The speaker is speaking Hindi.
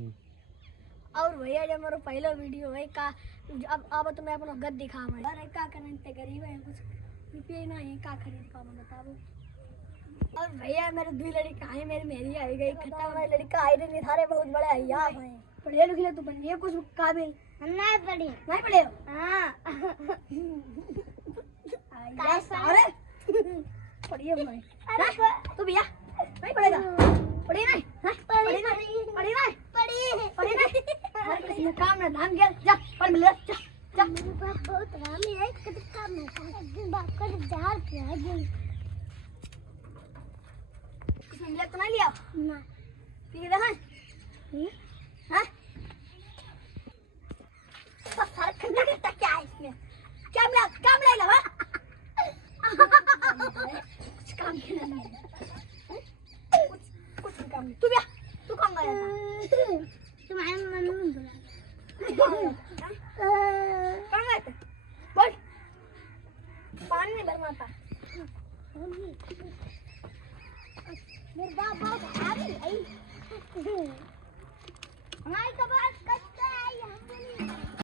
और भैया जब मेरा पहला वीडियो है का अब तो मैं अपना गद दिखा मैं अरे का करने ते गरीब है कुछ रुपये ना है का खरीद का मैं बताओ। और भैया मेरे दो लड़का है मेरी आई गई खत्म है लड़का आई नहीं थारे बहुत बड़े भैया है पढ़े लिखे तू बनिए कुछ काबिल नहीं पढ़े हां अरे पढ़िए भाई तू भैया नहीं पढ़ेगा पढ़ी नहीं पढ़ी काम ना धाम गया जा पढ़ मिल जा जा मेरे पास बहुत काम है कभी काम है एक दिन बात कर जा के कुछ मिला तो नहीं लिया ना ठीक है हां तो सारा खंडा करता क्या है इसमें क्या मिला हां कुछ काम किया नहीं कुछ काम तू काम कर तुम्हारे मन में बुला